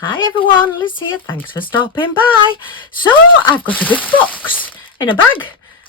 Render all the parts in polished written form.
Hi everyone, Liz here. Thanks for stopping by. So I've got a big box in a bag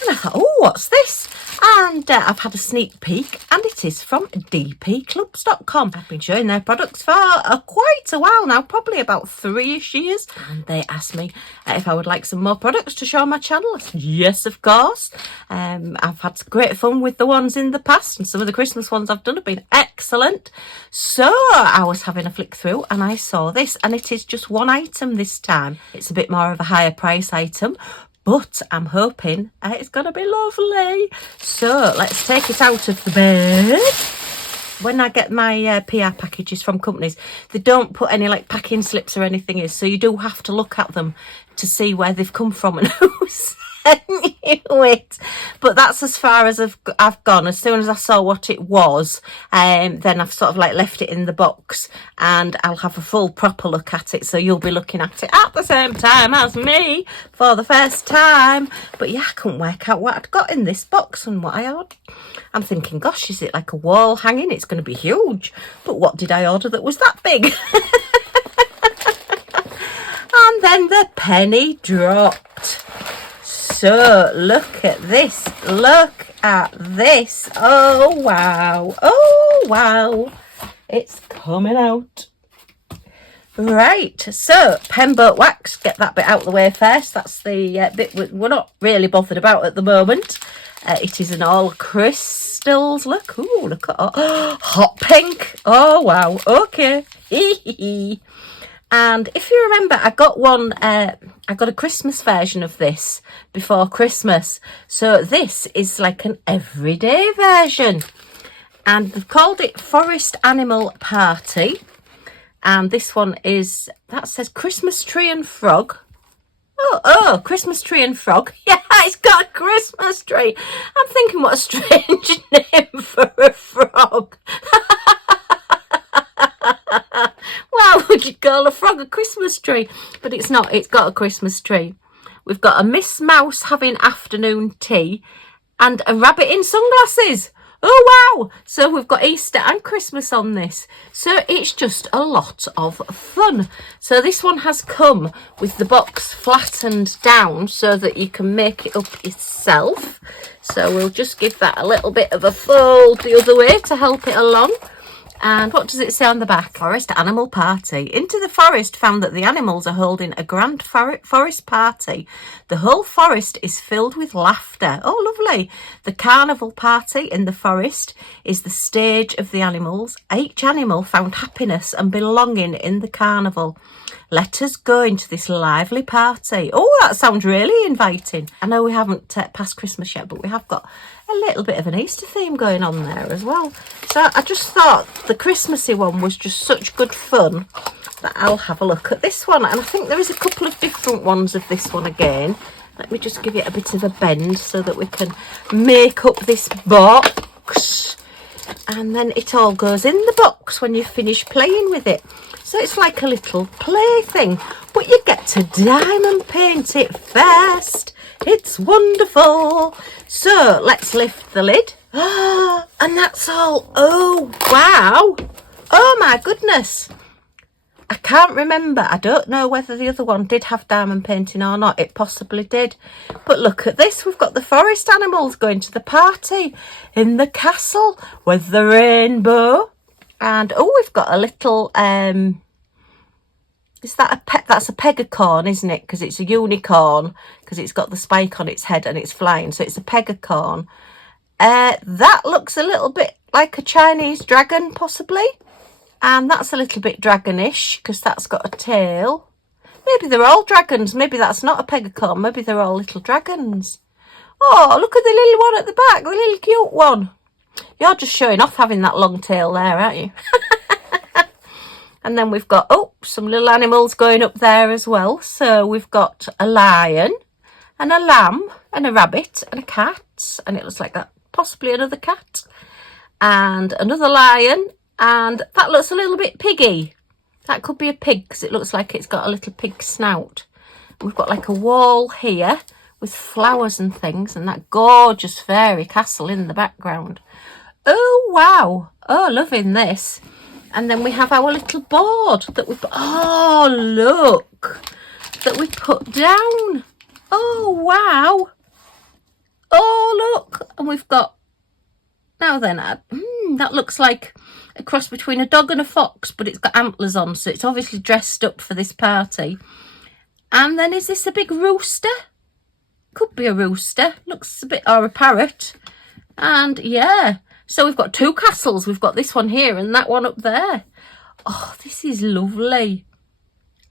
and I thought, oh, what's this? And I've had a sneak peek and it is from DPCLUBS.com. I've been showing their products for quite a while now, probably about 3-ish years. And they asked me if I would like some more products to show on my channel. I said, yes, of course. I've had great fun with the ones in the past and some of the Christmas ones I've done have been excellent. So I was having a flick through and I saw this, and it is just one item this time. It's a bit more of a higher price item, but I'm hoping it's going to be lovely. So let's take it out of the bed. When I get my PR packages from companies, they don't put any like packing slips or anything in, so you do have to look at them to see where they've come from and who sent you it. But that's as far as I've gone. As soon as I saw what it was, then I've sort of like left it in the box and I'll have a full proper look at it, so you'll be looking at it at the same time as me for the first time. But yeah, I couldn't work out what I'd got in this box and what I ordered. I'm thinking, gosh, is it like a wall hanging? It's going to be huge. But what did I order that was that big? And then the penny dropped. So look at this. Look at this. Oh, wow. Oh, wow. It's coming out. Right, so Pembote wax, get that bit out of the way first. That's the bit we're not really bothered about at the moment. It is an all crystals. Look, ooh, look at hot pink. Oh wow, okay. And if you remember, I got a Christmas version of this before Christmas. So this is like an everyday version, and they've called it Forest Animal Party. And this one is, that says Christmas Tree and Frog. Oh, Christmas Tree and Frog. Yeah, it's got a Christmas tree. I'm thinking, what a strange name for a frog. Well, we could call a frog a Christmas tree, but it's not. It's got a Christmas tree. We've got a Miss Mouse having afternoon tea and a rabbit in sunglasses. Oh wow, so we've got Easter and Christmas on this, so it's just a lot of fun. So this one has come with the box flattened down so that you can make it up yourself. So we'll just give that a little bit of a fold the other way to help it along. And what does it say on the back? Forest Animal Party. Into the forest found that the animals are holding a grand forest party. The whole forest is filled with laughter. Oh, lovely. The carnival party in the forest is the stage of the animals. Each animal found happiness and belonging in the carnival. Let us go into this lively party. Oh, that sounds really inviting. I know we haven't passed Christmas yet, but we have got a little bit of an Easter theme going on there as well. So I just thought the Christmassy one was just such good fun that I'll have a look at this one. And I think there is a couple of different ones of this one again. Let me just give it a bit of a bend so that we can make up this box. And then it all goes in the box when you finish playing with it. So it's like a little play thing, but you get to diamond paint it first. It's wonderful. So let's lift the lid. And that's all. Oh, wow. Oh my goodness. I can't remember. I don't know whether the other one did have diamond painting or not. It possibly did. But look at this. We've got the forest animals going to the party in the castle with the rainbow. And oh, we've got a little is that a pet? That's a pegacorn, isn't it? Because it's a unicorn, because it's got the spike on its head and it's flying, so it's a pegacorn. That looks a little bit like a Chinese dragon, possibly. And that's a little bit dragonish because that's got a tail. Maybe they're all dragons. Maybe that's not a pegacorn. Maybe they're all little dragons. Oh, look at the little one at the back, the little cute one. You're just showing off having that long tail there, aren't you? And then we've got, oh, some little animals going up there as well. So we've got a lion and a lamb and a rabbit and a cat. And it looks like that, possibly another cat. And another lion. And that looks a little bit piggy. That could be a pig because it looks like it's got a little pig snout. We've got like a wall here with flowers and things and that gorgeous fairy castle in the background. Oh, wow. Oh, loving this. And then we have our little board that we put, oh look, that we put down. Oh wow. Oh look, and we've got, now then, that looks like a cross between a dog and a fox, but it's got antlers on, so it's obviously dressed up for this party. And then is this a big rooster? Could be a rooster, looks a bit, or a parrot. And yeah, so we've got two castles. We've got this one here and that one up there. Oh, this is lovely.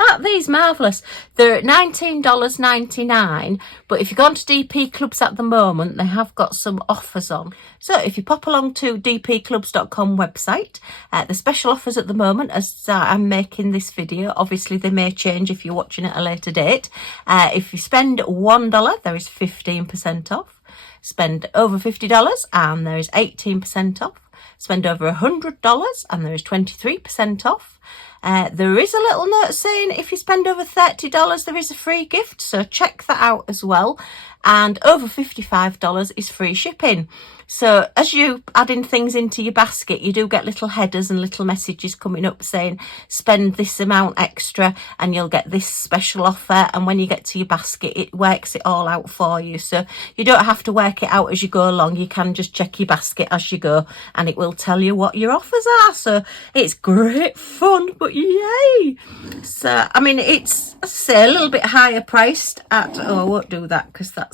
Aren't these marvellous? They're at $19.99, but if you go on to DP Clubs at the moment, they have got some offers on. So if you pop along to dpclubs.com website, the special offers at the moment, as I'm making this video, obviously they may change if you're watching at a later date. If you spend $1, there is 15% off. Spend over $50 and there is 18% off. Spend over $100 and there is 23% off. There is a little note saying if you spend over $30 there is a free gift, so check that out as well. And over $55 is free shipping. So as you add in things into your basket, you do get little headers and little messages coming up saying spend this amount extra and you'll get this special offer. And when you get to your basket, it works it all out for you. So you don't have to work it out as you go along. You can just check your basket as you go and it will tell you what your offers are. So it's great fun, but yay. So, I mean, it's, as I say, a little bit higher priced at, oh, I won't do that because that's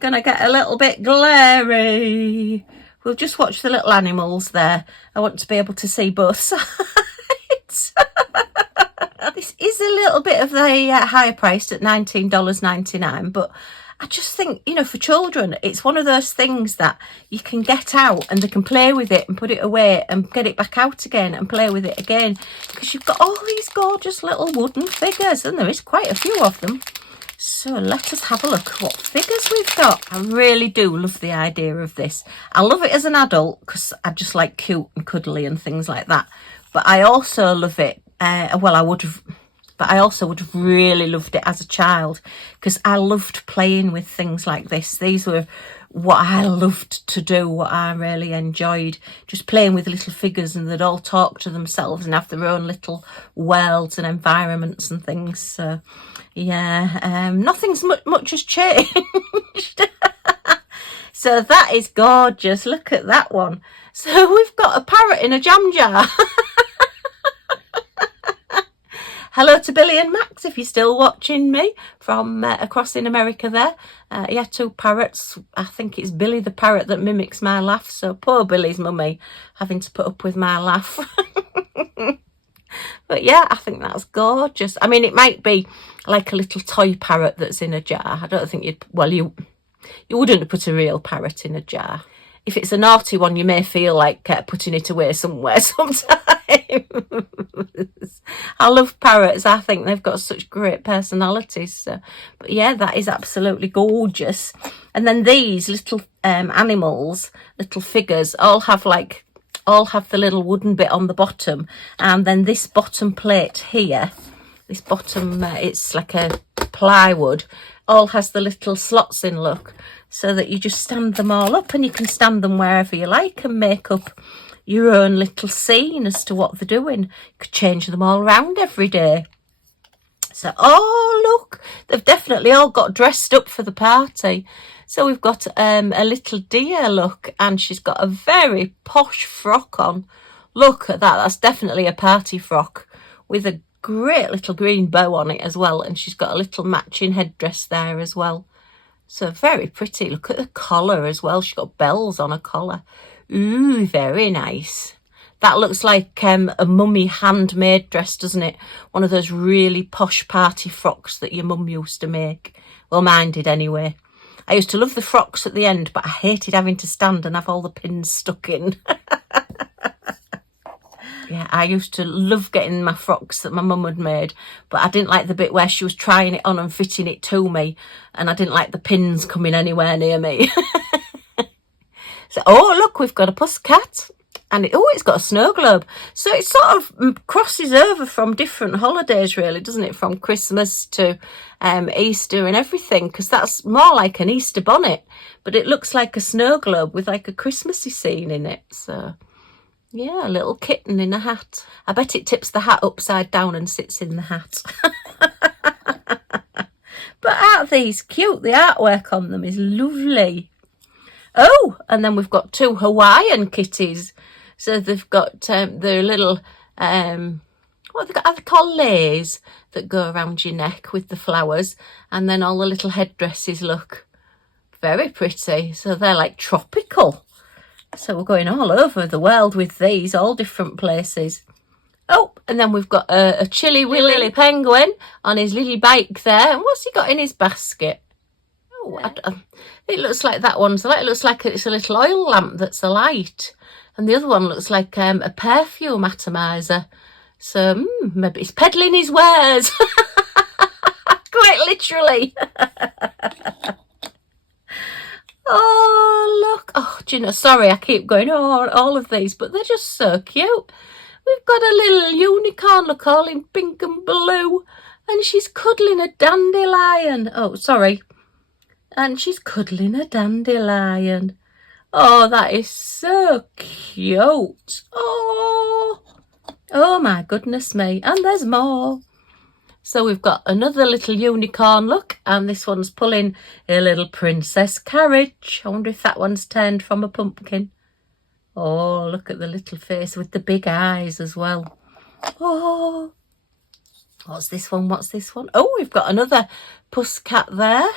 gonna get a little bit glary. We'll just watch the little animals there. I want to be able to see both sides. This is a little bit of the higher priced at $19.99, but I just think, you know, for children, it's one of those things that you can get out and they can play with it and put it away and get it back out again and play with it again, because you've got all these gorgeous little wooden figures and there is quite a few of them. So let us have a look at what figures we've got. I really do love the idea of this. I love it as an adult because I just like cute and cuddly and things like that. But I also love it, well, I also would have really loved it as a child because I loved playing with things like this. These were what I loved to do, what I really enjoyed, just playing with little figures, and they'd all talk to themselves and have their own little worlds and environments and things. So yeah, nothing's much has changed. So that is gorgeous. Look at that one. So we've got a parrot in a jam jar. Hello to Billy and Max, if you're still watching me from across in America there. Yeah, two parrots. I think it's Billy the parrot that mimics my laugh. So poor Billy's mummy having to put up with my laugh. But yeah, I think that's gorgeous. I mean, it might be like a little toy parrot that's in a jar. I don't think you'd, well, you wouldn't put a real parrot in a jar. If it's a naughty one, you may feel like putting it away somewhere sometimes. I love parrots. I think they've got such great personalities. So, but yeah, that is absolutely gorgeous. And then these little animals, little figures, all have the little wooden bit on the bottom. And then this bottom plate here, this bottom, it's like a plywood, all has the little slots in, look, so that you just stand them all up and you can stand them wherever you like and make up your own little scene as to what they're doing. You could change them all around every day. So, oh look, they've definitely all got dressed up for the party. So we've got a little deer, look, and she's got a very posh frock on. Look at that, that's definitely a party frock with a great little green bow on it as well, and she's got a little matching headdress there as well. So very pretty. Look at the collar as well, she's got bells on her collar. Ooh, very nice. That looks like a mummy handmade dress, doesn't it? One of those really posh party frocks that your mum used to make. Well, mine did anyway. I used to love the frocks at the end, but I hated having to stand and have all the pins stuck in. Yeah, I used to love getting my frocks that my mum had made, but I didn't like the bit where she was trying it on and fitting it to me, and I didn't like the pins coming anywhere near me. So, oh, look, we've got a pussycat. And it's got a snow globe. So it sort of crosses over from different holidays, really, doesn't it? From Christmas to Easter and everything, because that's more like an Easter bonnet. But it looks like a snow globe with like a Christmassy scene in it. So, Yeah, a little kitten in a hat. I bet it tips the hat upside down and sits in the hat. But aren't these cute? The artwork on them is lovely. Oh, and then we've got 2 Hawaiian kitties. So they've got their little, what are they called, leis that go around your neck with the flowers. And then all the little headdresses look very pretty. So they're like tropical. So we're going all over the world with these, all different places. Oh, and then we've got a Chilly Willy penguin on his little bike there. And what's he got in his basket? Oh, it looks like that one's light. It looks like it's a little oil lamp that's a light. And the other one looks like a perfume atomizer. So maybe he's peddling his wares. Quite literally. Oh, look. Oh, do you know, sorry, I keep going on all of these, but they're just so cute. We've got a little unicorn, look, all in pink and blue. And she's cuddling a dandelion. Oh, sorry. And she's cuddling a dandelion. Oh, that is so cute. Oh my goodness me. And there's more. So we've got another little unicorn, look. And this one's pulling a little princess carriage. I wonder if that one's turned from a pumpkin. Oh, look at the little face with the big eyes as well. Oh, what's this one? What's this one? Oh, we've got another puss cat there.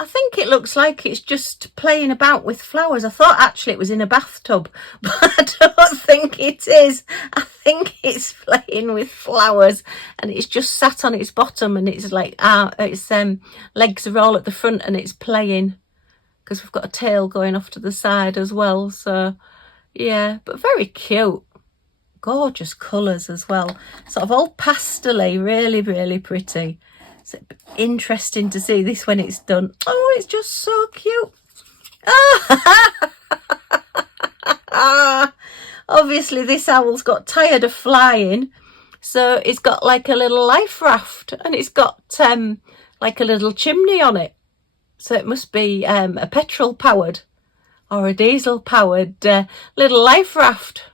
I think it looks like it's just playing about with flowers. I thought actually it was in a bathtub, but I don't think it is. I think it's playing with flowers and it's just sat on its bottom and it's like, its legs are all at the front and it's playing because we've got a tail going off to the side as well. So yeah, but very cute. Gorgeous colours as well. Sort of all pastel-y, really, really pretty. It's interesting to see this when it's done. Oh, it's just so cute. Obviously, this owl's got tired of flying. So it's got like a little life raft and it's got like a little chimney on it. So it must be a petrol powered or a diesel powered little life raft.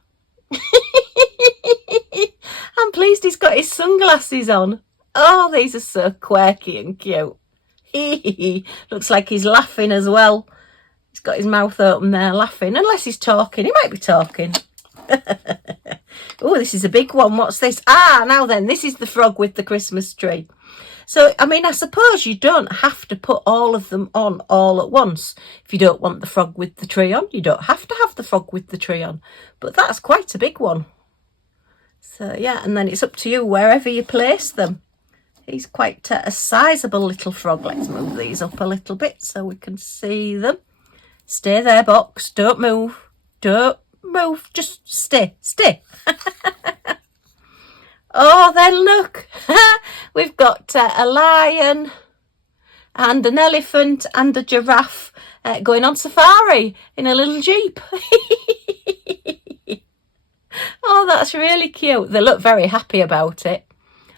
I'm pleased he's got his sunglasses on. Oh, these are so quirky and cute. Looks like he's laughing as well. He's got his mouth open there laughing, unless he's talking. He might be talking. Oh, this is a big one. What's this? Now then, this is the frog with the Christmas tree. So, I mean, I suppose you don't have to put all of them on all at once. If you don't want the frog with the tree on, you don't have to have the frog with the tree on. But that's quite a big one. So, yeah, and then it's up to you wherever you place them. He's quite a sizable little frog. Let's move these up a little bit so we can see them. Stay there, box. Don't move. Don't move. Just stay. Stay. Oh, then look. We've got a lion and an elephant and a giraffe going on safari in a little jeep. Oh, that's really cute. They look very happy about it.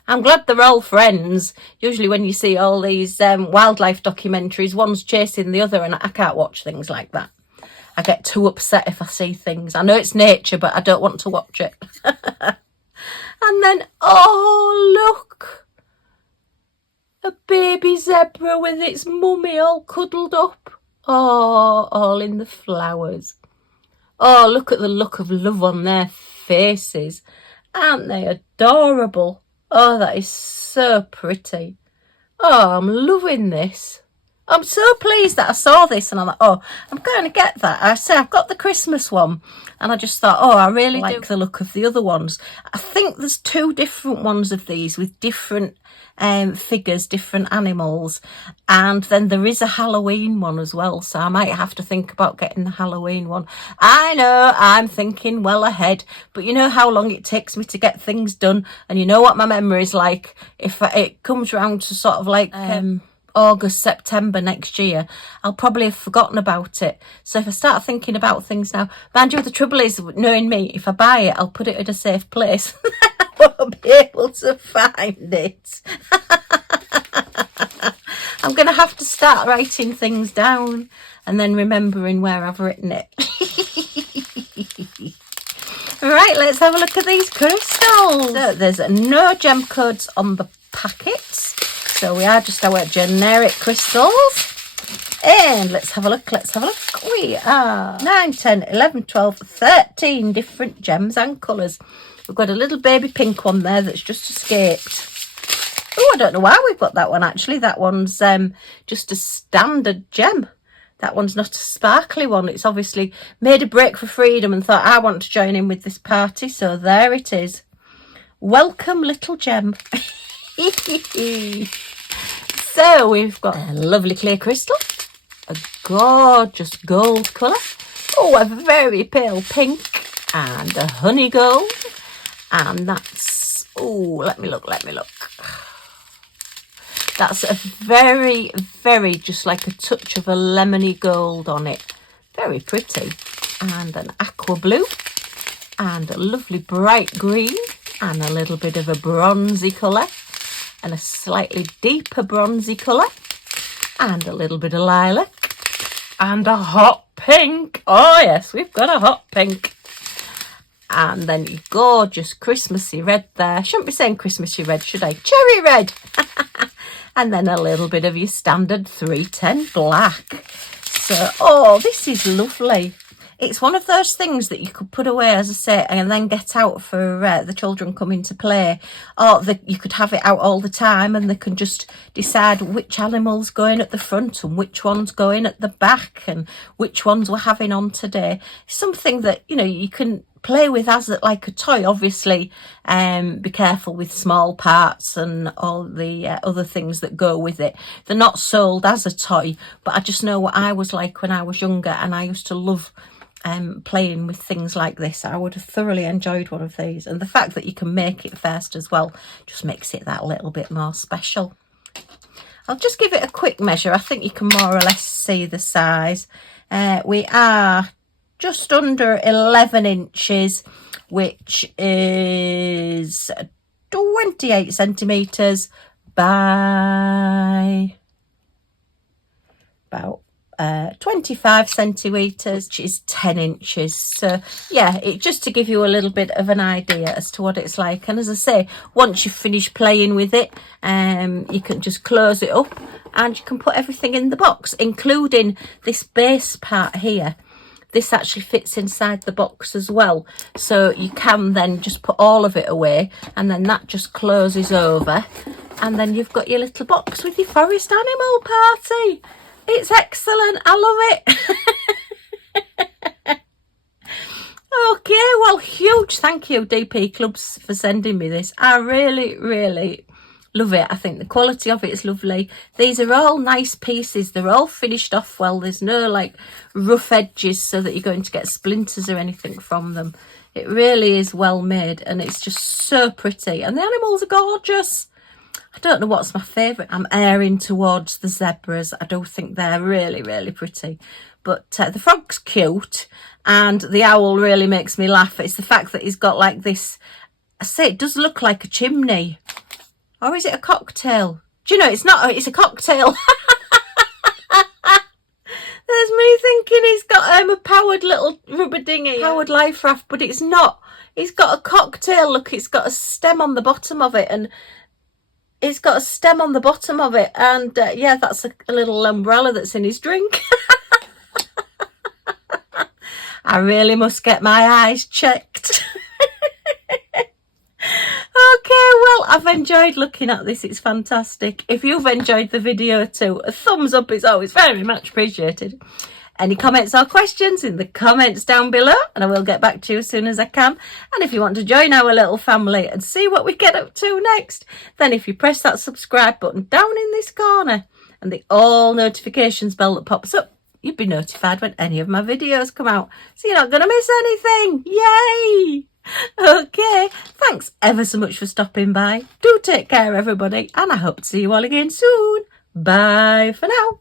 I'm glad they're all friends. Usually when you see all these wildlife documentaries, one's chasing the other, and I can't watch things like that. I get too upset if I see things. I know it's nature, but I don't want to watch it. And then, oh, look. A baby zebra with its mummy all cuddled up. Oh, all in the flowers. Oh, look at the look of love on their faces. Aren't they adorable? Oh, that is so pretty. Oh, I'm loving this. I'm so pleased that I saw this and I'm like, oh, I'm going to get that. I say I've got the Christmas one and I just thought, oh, I really like the look of the other ones. I think there's 2 different ones of these with different figures, different animals. And then there is a Halloween one as well. So I might have to think about getting the Halloween one. I know I'm thinking well ahead, but you know how long it takes me to get things done. And you know what my memory's like. If it comes round to sort of like August, September next year, I'll probably have forgotten about it. So if I start thinking about things now, mind you, the trouble is, knowing me, if I buy it, I'll put it in a safe place. I won't be able to find it. I'm going to have to start writing things down and then remembering where I've written it. Right, let's have a look at these crystals. So there's no gem codes on the packets. So we are just our generic crystals. And let's have a look, We are 9, 10, 11, 12, 13 different gems and colours. We've got a little baby pink one there that's just escaped. Oh, I don't know why we've got that one actually. That one's just a standard gem. That one's not a sparkly one. It's obviously made a break for freedom and thought, I want to join in with this party. So there it is. Welcome, little gem. So we've got a lovely clear crystal, a gorgeous gold colour, oh, a very pale pink, and a honey gold, and that's, oh, let me look. That's a very, very, just like a touch of a lemony gold on it. Very pretty. And an aqua blue, and a lovely bright green, and a little bit of a bronzy colour, and a slightly deeper bronzy colour, and a little bit of lilac, and a hot pink. Oh yes, we've got a hot pink. And then your gorgeous Christmassy red there. Shouldn't be saying Christmassy red, should I? Cherry red. And then a little bit of your standard 310 black. So, oh, this is lovely. It's one of those things that you could put away, as I say, and then get out for the children coming to play. Or you could have it out all the time and they can just decide which animal's going at the front and which one's going at the back and which ones we're having on today. Something that, you know, you can play with as like a toy. Obviously, be careful with small parts and all the other things that go with it. They're not sold as a toy, but I just know what I was like when I was younger, and I used to love playing with things like this. I would have thoroughly enjoyed one of these, and the fact that you can make it first as well just makes it that little bit more special. I'll just give it a quick measure. I think you can more or less see the size. We are just under 11 inches, which is 28 centimetres by about 25 centimetres, which is 10 inches. So yeah, it just to give you a little bit of an idea as to what it's like. And as I say, once you finish playing with it, you can just close it up and you can put everything in the box, including this base part here. This actually fits inside the box as well, so you can then just put all of it away, and then that just closes over, and then you've got your little box with your forest animal party. It's excellent. I love it. Okay, well, huge thank you, DP Clubs, for sending me this. I really, really love it. I think the quality of it is lovely. These are all nice pieces. They're all finished off well. There's no like rough edges so that you're going to get splinters or anything from them. It really is well made, and it's just so pretty. And the animals are gorgeous. I don't know what's my favourite. I'm erring towards the zebras. I do think they're really, really pretty. But the frog's cute, and the owl really makes me laugh. It's the fact that he's got like this, I say it does look like a chimney. Or is it a cocktail? Do you know, it's not, it's a cocktail. There's me thinking he's got a powered little rubber dinghy, powered life raft, but it's not. He's got a cocktail. Look, it's got a stem on the bottom of it, and it's got a stem on the bottom of it. And yeah, that's a little umbrella that's in his drink. I really must get my eyes checked. Okay, well, I've enjoyed looking at this. It's fantastic. If you've enjoyed the video too, a thumbs up is always very much appreciated. Any comments or questions in the comments down below, and I will get back to you as soon as I can. And if you want to join our little family and see what we get up to next, then if you press that subscribe button down in this corner and the all notifications bell that pops up, you'll be notified when any of my videos come out. So you're not going to miss anything. Yay! Okay, thanks ever so much for stopping by. Do take care, everybody, and I hope to see you all again soon. Bye for now.